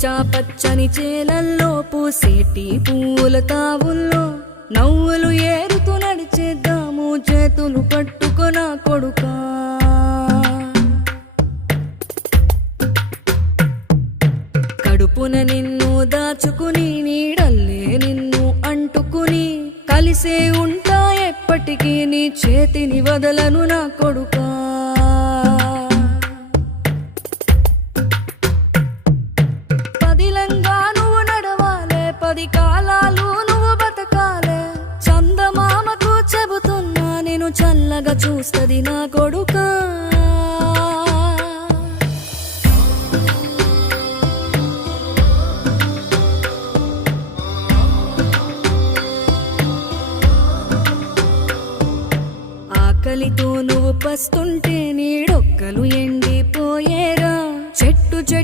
పచ్చా పచ్చని చేలల్లో పూసేటి పూల తావుల్లో నవ్వులు ఏరుతూ నడిచేద్దాము చేతులు పట్టుకొన కొడుకా. కడుపున నిన్ను దాచుకుని నీడల్లే నిన్ను అంటుకుని కలిసే ఉంటా ఎప్పటికీ నీ చేతిని వదలను నా కొడుకా. పదిలంగా నువ్వు నడవాలే, 10 కాలాలు నువ్వు బతకాలే. చందమామకు చెబుతున్నా నేను చల్లగా చూస్తది నా కొడుకా. ఆకలితో నువ్వు పస్తుంటే నీడొక్కలు ఎండిపోయేరా. చెట్టు చెట్టు